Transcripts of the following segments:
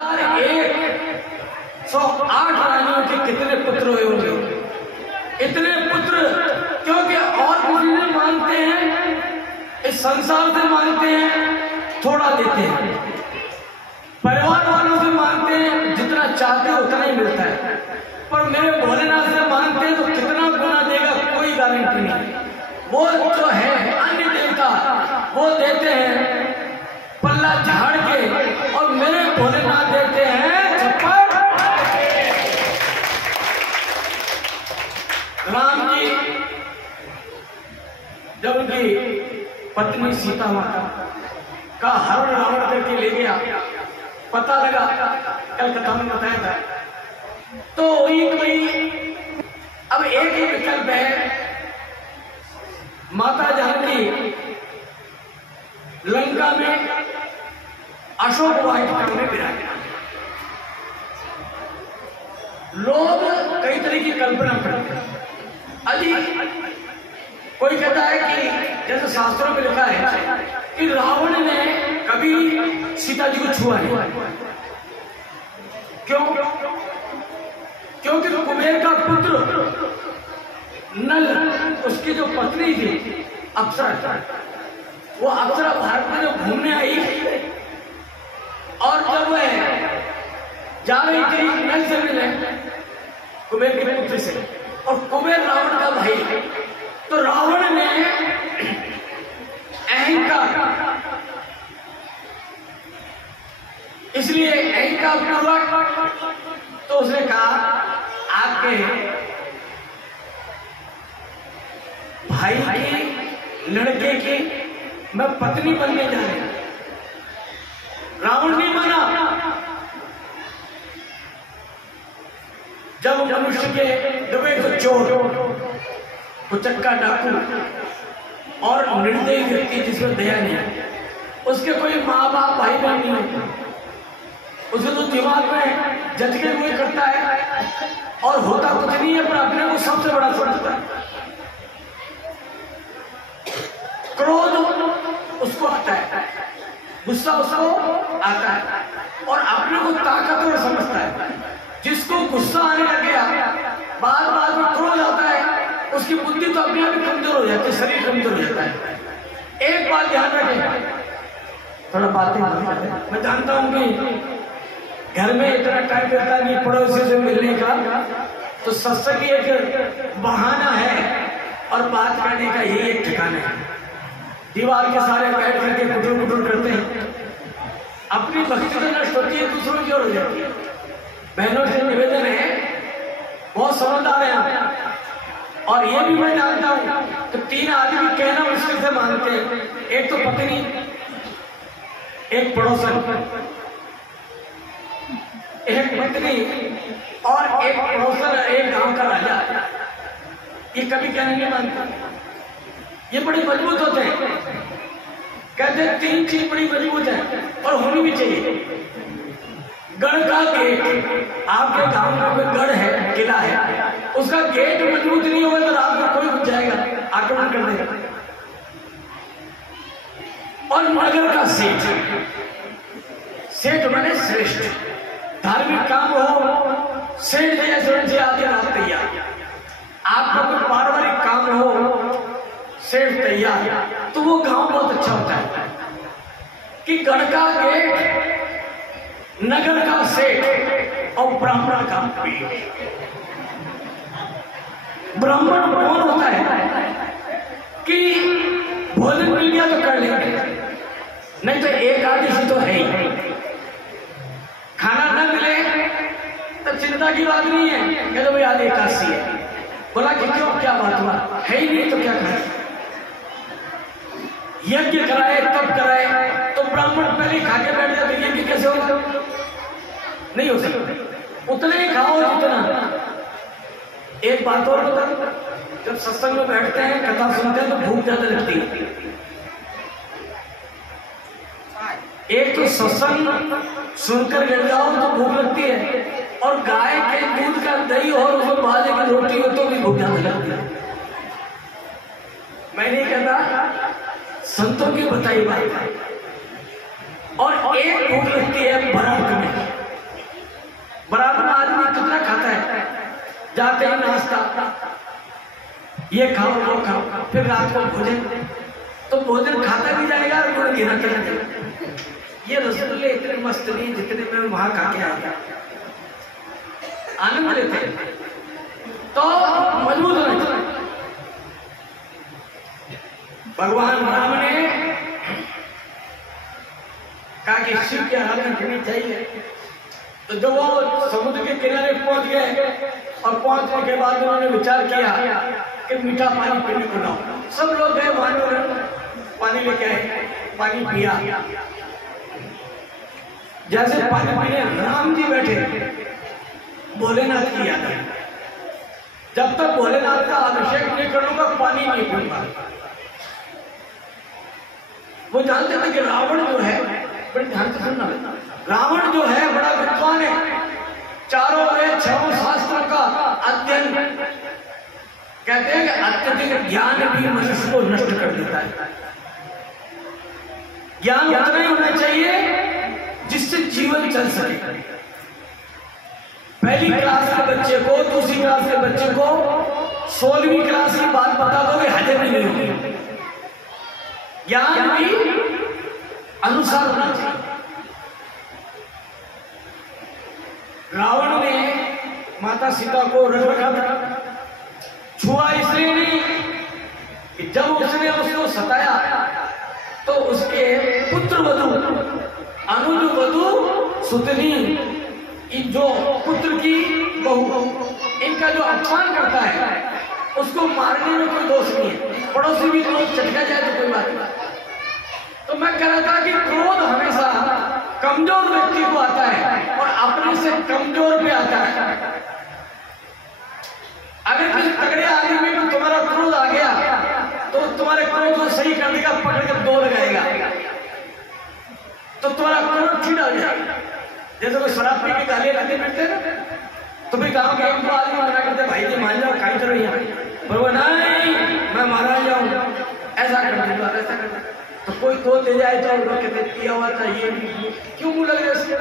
108 रानियों के कितने पुत्र हुए होंगे? इतने पुत्र, क्योंकि और किसी से मांगते हैं, इस संसार से मांगते हैं थोड़ा देते हैं, परिवार वालों से मांगते हैं जितना चाहते हैं उतना ही मिलता है, पर मेरे भोलेनाथ से मांगते हैं तो कितना गुना देगा कोई गारंटी नहीं। वो जो है अन्य देवता वो देते हैं पल्ला झाड़ के, और मेरे भोलेनाथ देते हैं छप्पर। राम जी जब उनकी पत्नी सीता माता का हरण रावण करके ले गया, पता लगा, कल कथा में बताया था, तो वही अब एक ही विकल्प है, माता जानकी लंका में अशोक वाटिका में विराजमान। लोग कई तरह की कल्पना करते हैं। अजी कोई कहता है कि जैसे शास्त्रों में लिखा है कि रावण ने कभी सीता जी को छुआ नहीं। क्यों? क्योंकि कुबेर का पुत्र नल, उसकी जो पत्नी थी अप्सरा, वो अप्सरा भारत में जो घूमने आई, और जब वह जा रही थी नल से मिले कुबेर के पुत्र से, और कुबेर रावण का भाई, तो रावण ने अहंकार, इसलिए अहंकार पूर्वक तो उसने कहा आपके भाई के लड़के की मैं पत्नी बनने जा रही हूं। रावण नहीं माना। जब मनुष्य के दबे तो चोर, कुचक्का डाकू और निर्दयी व्यक्ति जिसमें दया नहीं, उसके कोई माँ बाप भाई बहन नहीं होते, उसे तो दिमाग में झटके हुए करता है और होता कुछ नहीं है, पर अपने को सबसे बड़ा समझता है। क्रोध उसको आता है, गुस्सा उसको आता है, और अपने को ताकतवर समझता है। जिसको गुस्सा आने लग गया, बार बार में क्रोध आता है, उसकी बुद्धि तो अपने आप ही कमजोर हो जाती है, शरीर कमजोर हो जाता है। एक बात ध्यान रखें, थोड़ा बातें मैं जानता हूं कि घर में इतना टाइम रहता नहीं पड़ोसी से मिलने का, तो सत्संग एक बहाना है और बात करने का यही एक ठिकाना है। दीवार के सारे बैठ करके कुटुर कुटुर करते हैं, अपनी भक्ति तो नष्ट होती है, दूसरों की ओर हो जाती है। बहनों से निवेदन है, बहुत समझदार है, और ये भी मैं जानता हूं कि 3 आदमी कहना मुश्किल से मानते हैं, एक तो पत्नी, एक पड़ोसन, एक पत्नी और एक पड़ोसन, एक गांव का राजा। ये कभी कहने नहीं मानता। ये बड़े मजबूत होते हैं, कहते हैं 3 चीज बड़ी मजबूत है और होनी भी चाहिए। गढ़ का गेट, आपके गांव में कोई गढ़ है, किला है, उसका गेट मजबूत नहीं होगा तो रात में कोई घुस जाएगा, आक्रमण कर देगा। और नगर का सेठ, सेठ बने श्रेष्ठ, धार्मिक काम हो, सेठ जैसे आधी रात तैयार, आपका कोई पारिवारिक काम हो, सेठ तैयार, तो वो गांव बहुत अच्छा होता है कि गढ़ का गेट, नगर का सेठ और ब्राह्मण का पेट। ब्राह्मण कौन होता है कि भोजन मिल गया तो कर लेंगे, नहीं तो एक आदि से तो है ही, खाना न मिले तो चिंता की बात नहीं है, कहते भाई आज एकादशी है, बोला कि क्यों, क्या बात हुआ, है ही नहीं तो क्या करें, यज्ञ कराए तब कराए, तो ब्राह्मण पहले खा के बैठ जाते, यज्ञ कैसे होगा, नहीं हो सकता, उतने ही खाओ जितना। एक बात और बता, जब सत्संग में बैठते हैं, कथा सुनते हैं तो भूख ज्यादा लगती है। एक तो सत्संग सुनकर गिर जाओ तो भूख लगती है, और गाय के दूध का दही और उसमें बाजे की रोटी हो तो भी भूख ज्यादा लगती है। मैं नहीं कहता, संतों की बताई बात। और एक भूख लगती है बरात में, बराबर में आदमी कितना खाता है, जाते ही नाश्ता, ये खाओ वो खाओ, फिर रात को भोजन, तो भोजन खाता भी जाएगा और गुण गिना चलेगा। ये रसगुल्ले इतने मस्त नहीं जितने में वहां खा के आया, आनंद लेते तो मजबूत होना चाहिए। भगवान राम ने कहा कि शिव की आराधना करनी चाहिए, तो जब वो समुद्र के किनारे पहुंच गए और पहुंचने के बाद उन्होंने विचार किया कि मीठा पानी पीने को लाओ। सब लोग गए वहां, पानी लेके आए, पानी पिया। जैसे पानी पीने राम जी बैठे, भोलेनाथ की याद आई, जब तक भोलेनाथ का अभिषेक नहीं करूंगा पानी नहीं पीऊंगा। वो जानते थे कि रावण जो है, बड़े ध्यान से सुनना, रावण जो है बड़ा विद्वान है, चारों है छह शास्त्रों का अध्ययन, कहते हैं कि अत्यधिक ज्ञान भी मनुष्य को नष्ट कर देता है। ज्ञान उतना ही होना चाहिए जिससे जीवन चल सके। पहली क्लास के बच्चे को, दूसरी क्लास के बच्चे को 16वीं क्लास की बात बता दोगे, हजम नहीं होगी। ज्ञान भी अनुसार होना चाहिए। रावण ने माता सीता को रख रखा था, छुआ इसलिए नहीं कि जब उसने उसको सताया तो उसके पुत्र वधु, अनुज वधु सुतनी, जो पुत्र की बहू, इनका जो अपमान करता है उसको मारने में कोई दोष नहीं है, पड़ोसी भी दोष चटका जाए तो कोई बात नहीं। तो मैं कह रहा था कि क्रोध हमेशा कमजोर व्यक्ति को आता है और अपने से कमजोर पे आता है। अगर किसी तगड़े आदमी में तुम्हारा क्रोध आ गया तो तुम्हारे क्रोध को सही कर देगा, पकड़ कर दो लगाएगा तो तुम्हारा क्रोध ठीक आ जाएगा। जैसे कोई शराब पी के गाली रहते बैठते ना, तो फिर गाँव के एक दो आदमी मना करते, भाई जी मान जाओ, खाई करो यहाँ, पर वो नहीं मैं मारा जाऊँ, ऐसा कर ऐसा कर। तो कोई तो ले जाए तो लोग कहते पिया हुआ था, ये क्यों मुंह लग रहा है?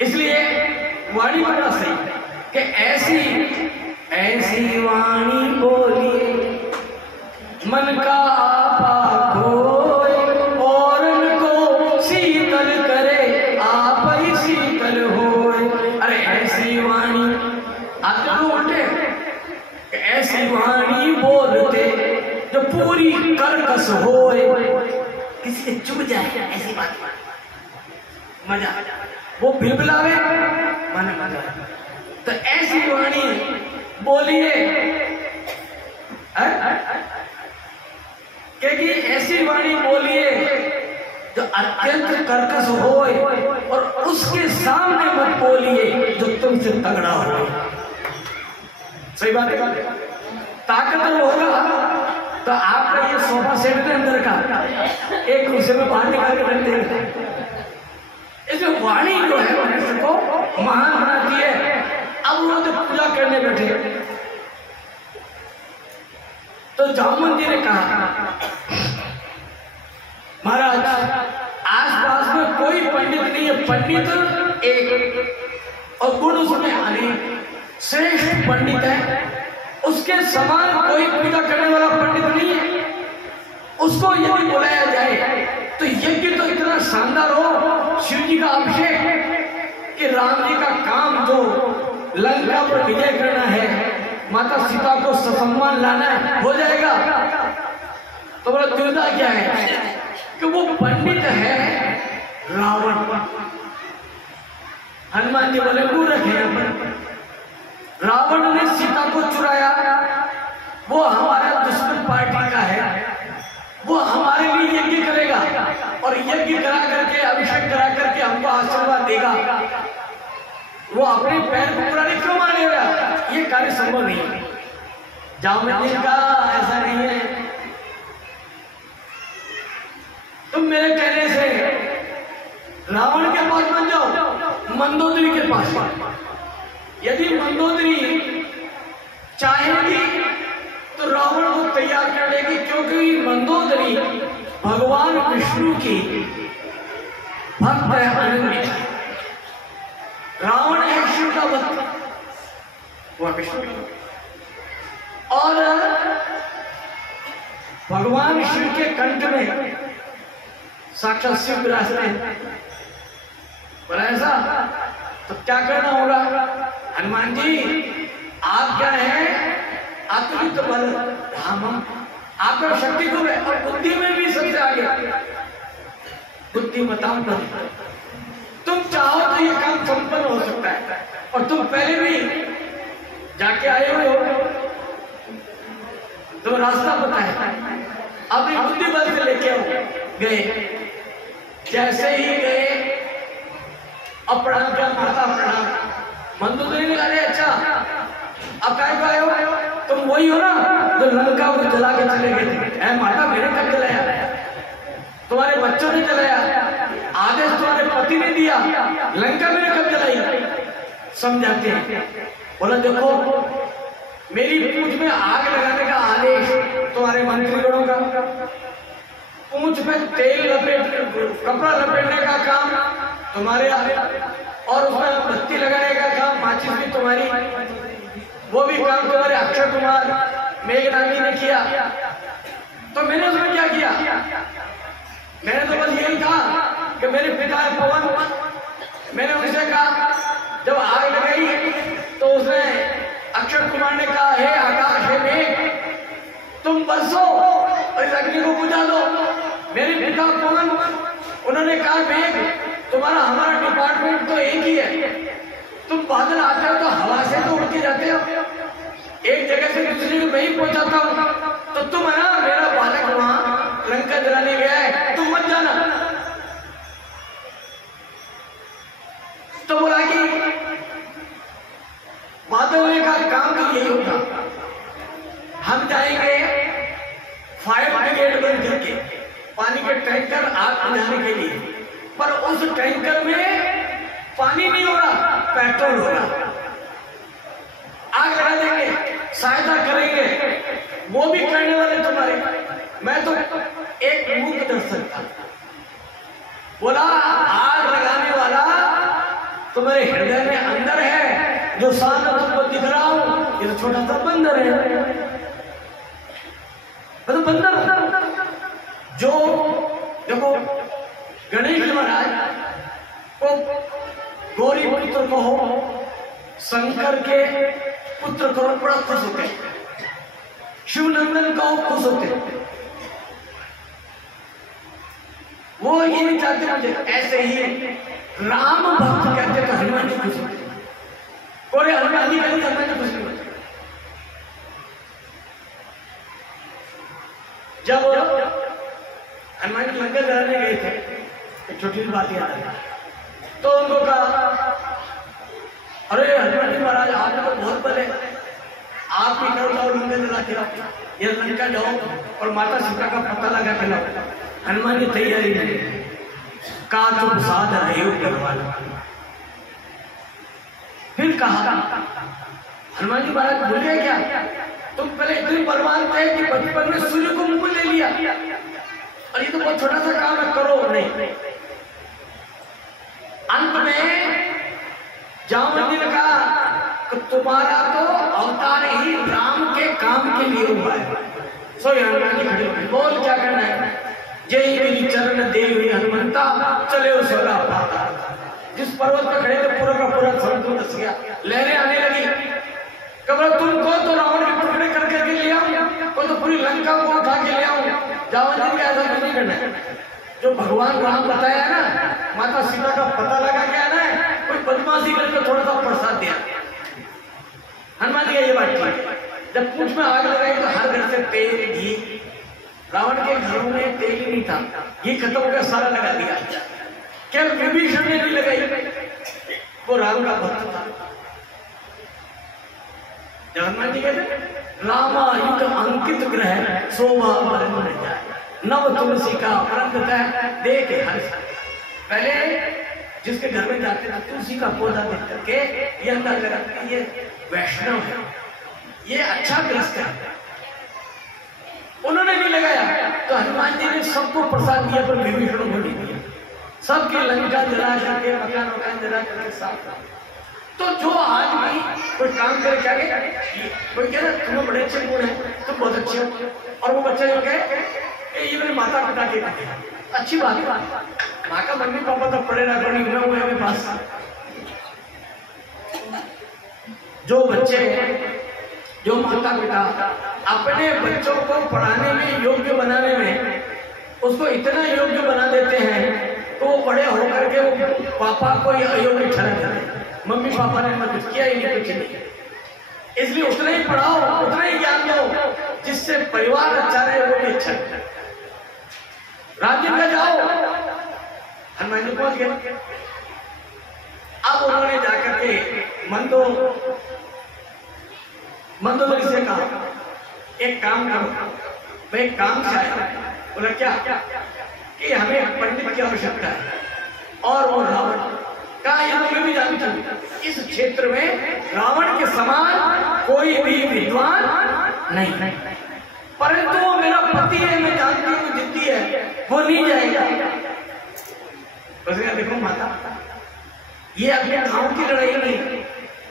इसलिए वाणी बड़ा सही कि ऐसी ऐसी वाणी बोलिए मन का आपा खोए, और को शीतल करे आप ही शीतल होए। अरे ऐसी वाणी, आप लोग उल्टे, ऐसी वाणी बोलते जो पूरी कर्कश होए, किसी से चुभ जाए, ऐसी बात मजा, वो बिलबिलावे माने मजा। तो ऐसी वाणी बोलिए, क्योंकि ऐसी वाणी बोलिए जो अत्यंत कर्कश होए, और उसके सामने मत बोलिए जो तुमसे तगड़ा हो। सही बात है, ताकतवर होगा तो आपका ये सोफा सेट के अंदर का एक कुर्सी में बाहर निकाल के रख देंगे। इसमें वाणी जो है मनुष्य को महान बनाती है। अब वो जब पूजा करने बैठे तो जामुन जी ने कहा, महाराज आसपास में कोई पंडित नहीं है, पंडित एक और गुण उसमें अनेक, श्रेष्ठ पंडित है, उसके समान कोई पूजा करने वाला पंडित नहीं है। उसको यदि बुलाया जाए तो यज्ञ तो इतना शानदार हो, शिव जी का अभिषेक कि राम जी का काम जो लंका पर विजय करना है, माता सीता को ससम्मान लाना हो जाएगा। तो बोला दुविधा क्या है कि वो पंडित है रावण। हनुमान जी बोले मूर्ख है, रावण ने सीता को चुराया, वो हमारा दुश्मन पार्टी का है, वो हमारे लिए यज्ञ करेगा और यज्ञ करा करके अभिषेक करा करके हमको आशीर्वाद देगा। वो अपने पैर को पुराने क्यों मानेगा? ये कार्य संभव नहीं है। जामुन का ऐसा नहीं है। तुम मेरे कहने से रावण के पास मत जाओ, मंदोदरी के पास। यदि मंदोदरी चाहेगी तो रावण को तैयार कर लेगी, क्योंकि मंदोदरी भगवान विष्णु की भक्त है, अनन्य। रावण है शिव का भक्त, वह विष्णु। और भगवान शिव के कंठ में साक्षात शिव विराजते हैं। बोला ऐसा तो क्या करना होगा? हनुमान जी आप क्या है? अतुलित बल धाम, आपका शक्ति को है और बुद्धि में भी सबसे आगे। बुद्धि बताऊं तो तुम चाहो तो ये काम संपन्न हो सकता है, और तुम पहले भी जाके आए हो, तुम रास्ता पता है, अपनी बुद्धि बल से लेके गए। जैसे ही गए अब प्रणाम किया, माता प्रणाम, मन तो नहीं निकाले। अच्छा अब क्या आए हो? तुम वही हो ना जो लंका को जला के चले गए थे? माता मैंने कब जलाया? तुम्हारे बच्चों ने जलाया, आदेश तुम्हारे पति ने दिया, लंका मैंने कब जलाई? समझाते हैं। बोला देखो मेरी पूंछ में आग लगाने का आदेश तुम्हारे मंत्रीगणों का, पूंछ में तेल कपड़ा लपेटने का काम तुम्हारे, और उसमें बत्ती लगाने का काम माचिस भी तुम्हारी, वो भी काम तुम्हारे अक्षय कुमार मेघनानी ने किया। तो मैंने उसमें क्या किया? मैंने तो बस यही कहा कि मेरे पिता है पवन, मैंने उनसे कहा जब आग लगाई तो उसने अक्षय कुमार ने कहा हे आकाश हे मेघ तुम बरसो और इस अग्नि को बुझा दो। मेरे पिता पवन उन्होंने कहा मेघ तुम्हारा हमारा डिपार्टमेंट तो एक ही है, तुम बादल आते हो तो हवा से तो उड़ते जाते हो, एक जगह से दूसरी को नहीं पहुंचाता हूं, तो तुम है ना मेरा बालक वहां लंका जलाने गया है, तुम मत जाना। तो बोला कि बादल का काम तो यही होगा, हम जाएंगे फायर ब्रिगेड बन करके पानी के टैंकर आग बुझाने के लिए, पर उस टैंकर में पानी नहीं होगा, पेट्रोल होगा। आग लगा देंगे, सहायता करेंगे, वो भी करने वाले तुम्हारे। मैं तो एक मूक दर्शक था। बोला आग लगाने वाला तुम्हारे हृदय में अंदर है, जो सामने तुमको दिख रहा हूं ये तो छोटा सा बंदर है। तो बंदर जो देखो गणेश महाराज को गौरी पुत्र को शंकर के पुत्र को बड़ा खुश होते, शिवनंदन को खुश होते, वो ये नहीं चाहते मुझे। ऐसे ही राम भक्त कहते तो हनुमान जी खुश होते, और हनुमान जी कहते हनुमान जी खुश नहीं होते। जब हनुमान जी लंका जलाने गए थे, एक छोटी सी बात याद आई, तो उनको कहा अरे हनुमान जी महाराज आपने तो बहुत बड़े, आप ही करो जाओ लंका जला के आओ, ये लंका जाओ और माता सीता का पता लगा के लाओ। हनुमान जी तैयारी नहीं, कहा तुम साध रहे हो करवाना। फिर कहा हनुमान जी महाराज भूल गए क्या? तुम पहले इतने बलवान थे कि बचपन में सूर्य को मुंह ले लिया, और ये तो बहुत छोटा सा काम है, करो नहीं। अंत में जामवंती ने कहा कि तुम्हारा तो अवतार ही राम के काम के लिए हुआ है। सो हनुमान जी खड़े हुए, बोल क्या करना है? जय मेरी चरण देव हनुमंता चले उस जिस पर्वत पर खड़े थे पूरा का पूरा समुद्र धस गया, लहरें आने लगी। कब तुमको तो रावण के टुकड़े करके ले आऊं, को तो पूरी लंका को उठा के ले आऊं। जामवंती ने ऐसा नहीं करना है, जो भगवान राम बताया है ना, माता सीता का पता लगा के आना है, कोई बदमाशी करके थोड़ा सा प्रसाद दिया। हनुमान जी ये बात की, जब पूंछ में आग लगाई तो हर घर से तेल घी, रावण के घरों में तेल नहीं था, ये खत्म हो गया, सारा लगा दिया। केवल विभीषण ने नहीं लगाई, वो राम का भक्त था। हनुमान जी कहते रामायुक्त अंकित ग्रह सोवा मरण जाए, नव तुलसी का परम है देख हर। पहले जिसके घर में जाते थे तुलसी का पौधा देख करके ये अंदर लगाते, ये वैष्णव है, ये अच्छा ग्रस्त है। उन्होंने भी लगाया तो हनुमान जी ने सबको प्रसाद दिया, पर विभीषण को नहीं दिया। सबकी लंका जला करके, मकान वकान जला करके साफ। तो जो आज भी कोई काम करे, क्या कोई कह रहा तुम्हें बड़े अच्छे गुण है, तुम बहुत अच्छे हो, और वो बच्चा जो कहे ये मेरे माता पिता के अच्छी बात है, माँ का मम्मी पापा तो पढ़े ना पढ़े हुए मेरे पास। जो बच्चे, जो माता पिता अपने बच्चों को पढ़ाने में, योग्य बनाने में उसको इतना योग्य बना देते हैं तो वो बड़े होकर के वो पापा को अयोग्य ठहरा देते, मम्मी पापा ने मदद किया ही नहीं, कुछ नहीं। इसलिए उतना ही पढ़ाओ, उतना ही ज्ञान दो जिससे परिवार अच्छा रहे, वो भी अच्छा रहे। राज्य में जाओ, हनुमान जी पहुंच गए। अब उन्होंने जाकर के मंदोदरी से कहा एक काम करो, मैं एक काम से आया। बोला क्या? कि हमें पंडित की आवश्यकता है। और वो रावण का, मैं भी जानता हूँ इस क्षेत्र में रावण के समान कोई भी विद्वान नहीं, परंतु वो मेरा पति है, मैं जानती हूँ जिद्दी है, वो नहीं जाएगा। देखो माता, ये अपने गांव की लड़ाई नहीं,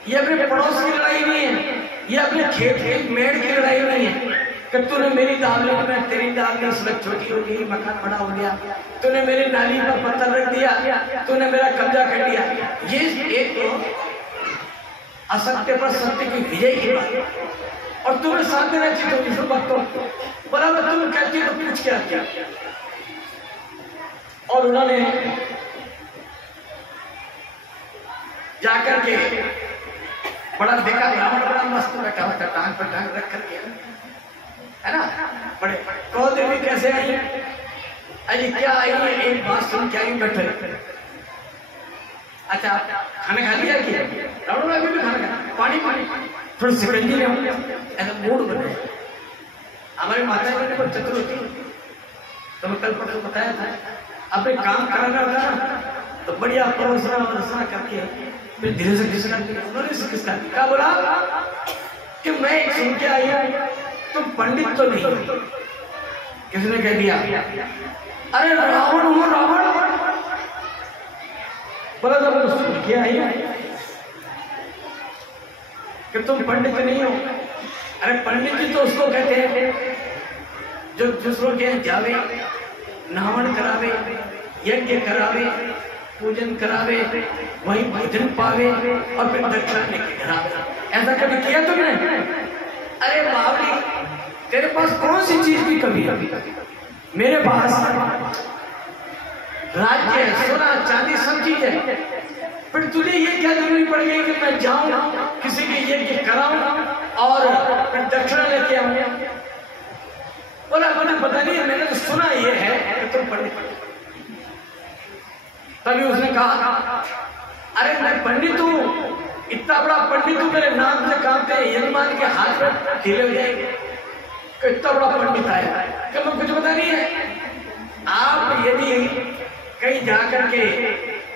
ये अपने पड़ोस की लड़ाई नहीं है, ये अपने खेत की मेड़ की लड़ाई नहीं है कि तूने मेरी दाल में, तेरी दाल में सड़क छोटी हो गई, मकान बड़ा हो गया, तूने मेरी नाली पर पत्थर रख दिया, तूने मेरा कब्जा कर लिया। ये एक असत्य पर सत्य की विजय की बात, और तुम्हें साथ देना चाहिए तो बात को बराबर तुम कहती तो पूछ क्या किया। और उन्होंने जाकर के बड़ा देखा, रावण बड़ा मस्त बैठा हुआ था, टांग पर टांग रख करके, है ना, बड़े कौन देवी कैसे आई, अरे क्या आई है, एक बात सुन क्या आई, बैठे। अच्छा खाना खा लिया कि रावण अभी भी खाना खा, पानी थोड़ी सिकंजी ले, ऐसा मूड बने। हमारी माता जी ने बहुत चतुर होती, तो मैं कल परसों बताया था, अपने काम कराना होता ना तो बढ़िया परोसना करके फिर धीरे से किसका क्या बोला कि मैं एक सुन के आई हूं, तुम पंडित तो नहीं। किसने कह दिया? अरे रावण हो, रावण बोला जब सुन के आई कि तुम पंडित नहीं हो। अरे पंडित जी तो उसको कहते हैं जो दूसरों के जावे, नावण करावे, यज्ञ करावे, पूजन करावे, वही भोजन पावे और फिर दक्षिणा लेके घर आवे। ऐसा कभी किया तुमने? अरे बावली, तेरे पास कौन सी चीज की कमी है? मेरे पास राज्य, सोना, चांदी, सब चीज है, फिर तुझे ये क्या जरूरी पड़ गई कि मैं जाऊं किसी के यज्ञ कराऊं और फिर दक्षिणा लेके आऊं? बोला मैंने पता नहीं, मैंने तो सुना ये है कि तुम पंडित। तभी उसने कहा अरे मैं पंडित हूं, इतना बड़ा पंडित हूं, मेरे नाम से कामते यजमान के हाथ में ढीले हो जाएंगे। इतना बड़ा पंडित आया कि मैं कुछ पता नहीं है। आप यदि कहीं जाकर के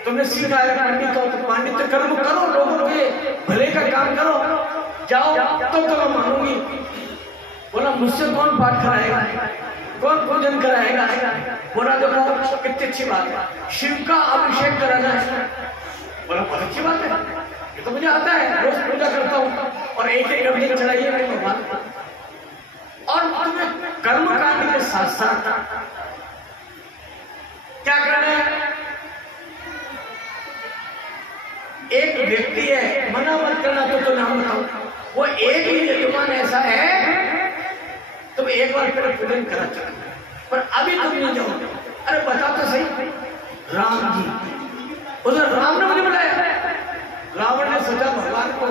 तुमने सीखा है पंडित हो तो पांडित्य कर्म करो, लोगों के भले का काम करो, जाओ तो मैं मानूंगी। बोला मुझसे कौन पाठ कराएगा, कौन पूजन कराएगा? बोला देखो कितनी अच्छी बात है, शिव का अभिषेक कराना है। बोला बहुत अच्छी बात है, ये तो मुझे आता है, रोज पूजा करता हूँ और एक एक अभिषेक चढ़ाइए मेरे भगवान को। और तुम्हें कर्म कांड के साथ साथ क्या करना है? एक व्यक्ति है, मना मत करना तो नाम बताओ, वो एक ही यजमान ऐसा है तुम एक बार पहले पूजन करा चुका, पर अभी तुम नहीं जाओ। अरे बता तो सही, राम जी, उधर राम ने मुझे बुलाया। रावण ने सोचा भगवान को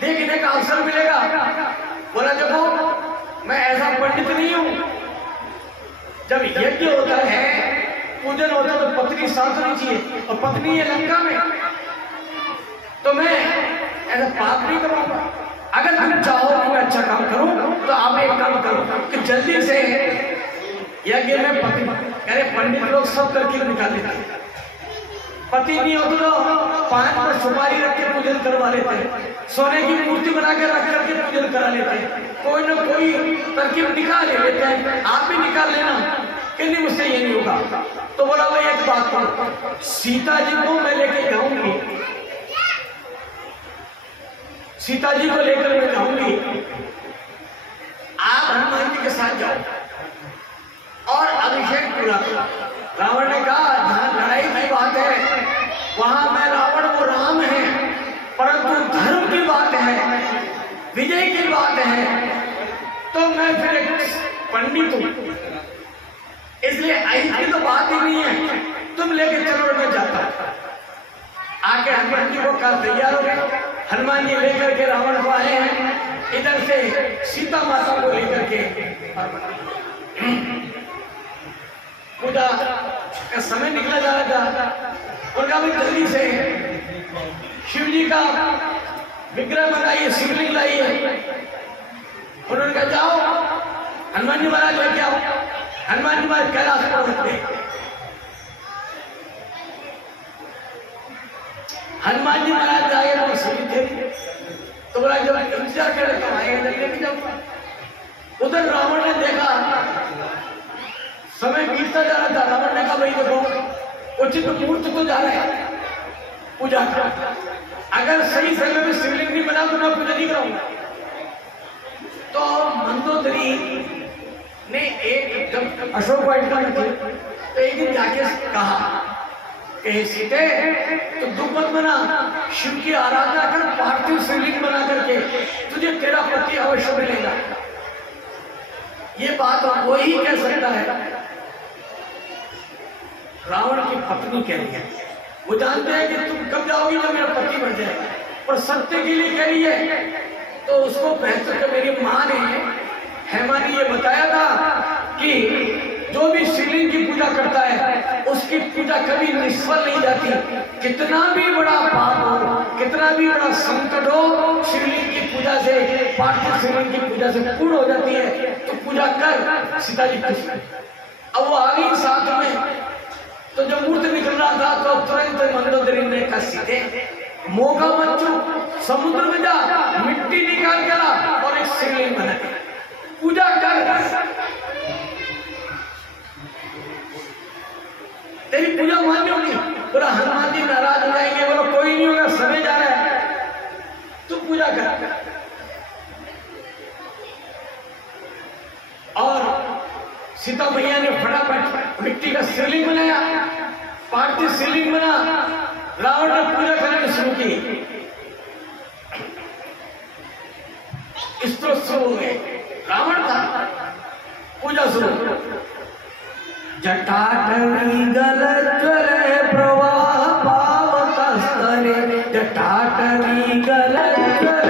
देखने का अवसर मिलेगा। बोला देखो मैं ऐसा पंडित नहीं हूं, जब यज्ञ होता है, पूजन होता है तो पत्नी साथ होनी चाहिए, और पत्नी है लंका में, तो मैं ऐसा पाप नहीं करूंगा। अगर तुम चाहो कि मैं अच्छा काम करूं तो आप एक काम करो कि जल्दी से यज्ञ में पति, अरे पंडित लोग सब तरकीब निकाल लेते हैं, पति नहीं हो तो पान पर सुपारी रख के पूजन करवा लेते हैं, सोने की मूर्ति बना के रख करके पूजन करा लेते हैं, कोई ना कोई तरकीब निकाल लेते हैं। आप भी निकाल लेना, कि नहीं मुझसे ये नहीं होगा। तो बोला भाई एक बात करो, सीता जी को मैं लेके जाऊंगी, सीता जी को लेकर मैं जाऊंगी, आप हनुमान जी के साथ जाओ और अभिषेक पूरा करो। रावण ने कहा जहां लड़ाई की बात है वहां मैं रावण वो राम है, परंतु धर्म की बात है, विजय की बात है, तो मैं फिर एक पंडित हूं, इसलिए ऐसी तो बात ही नहीं है, तुम लेके चलो मैं जाता हूं। आके हनुमान जी को कहा तैयार हो गए। हनुमान जी लेकर के रावण को आए हैं, इधर से सीता माता को लेकर के पूजा का समय निकला जा रहा था। उनका भी जल्दी से शिव जी का विग्रह बनाइए, शिवलिंग लाइए। उन्होंने कहा जाओ हनुमान जी महाराज लेके आओ। हनुमान जी महाराज कैलाश पर्वत पे, हनुमान जी महाराज आए ना शिव थे, तो बोला जब इंतजार करे तो आएगा लेके जाओ। उधर रावण ने देखा समय बीतता जा रहा था। रावण ने कहा भाई देखो उचित मुहूर्त तो जा रहा है पूजा का, अगर सही समय में शिवलिंग नहीं बना तो मैं पूजा नहीं कराऊंगा। तो मंदोदरी ने एक जब अशोक वाटिका में थे तो एक दिन जाके कहा कि सीते तो दुख मत मना, शिव की आराधना कर, पार्थिव शिवलिंग बना करके तुझे तेरा पति अवश्य मिलेगा। ये बात वो ही कह सकता है, रावण की पत्नी कह रही है। वो जानते हैं कि तुम कब जाओगी जब मेरा पति मर जाएगा, पर सत्य के लिए कह रही है। तो उसको बेहतर कर मेरी माँ ने हेमा ने ये बताया था कि जो भी शिवलिंग की पूजा करता है उसकी पूजा कभी निष्फल नहीं जाती। कितना भी बड़ा पाप हो, कितना भी बड़ा संकट हो, शिवलिंग की पूजा से, पार्थिव शिवलिंग की पूजा से पूर्ण हो जाती है। तो पूजा कर, सीता जी खुश। अब वो आ गई साथ में, तो जब मूर्त निकल रहा था तो तुरंत मंदोदरी ने कहा सीते मौका मत चूक, समुद्र में जा, मिट्टी निकाल कर ला और एक शिवलिंग बना पूजा कर, तेरी पूजा मान्य होगी। बोला हनुमान जी नाराज हो जाएंगे। बोला कोई नहीं होगा, समय जा रहा है, तू पूजा कर। और सीता मैया ने फटाफट मिट्टी का शिवलिंग बनाया, पार्थिव शिवलिंग बना। रावण ने पूजा करना शुरू की, स्तोत्र शुरू हो गए। रावण था पूजा शुरू। जटाटवी गलज्वल प्रवाह पावक स्तरे, जटाटवी गलज्वल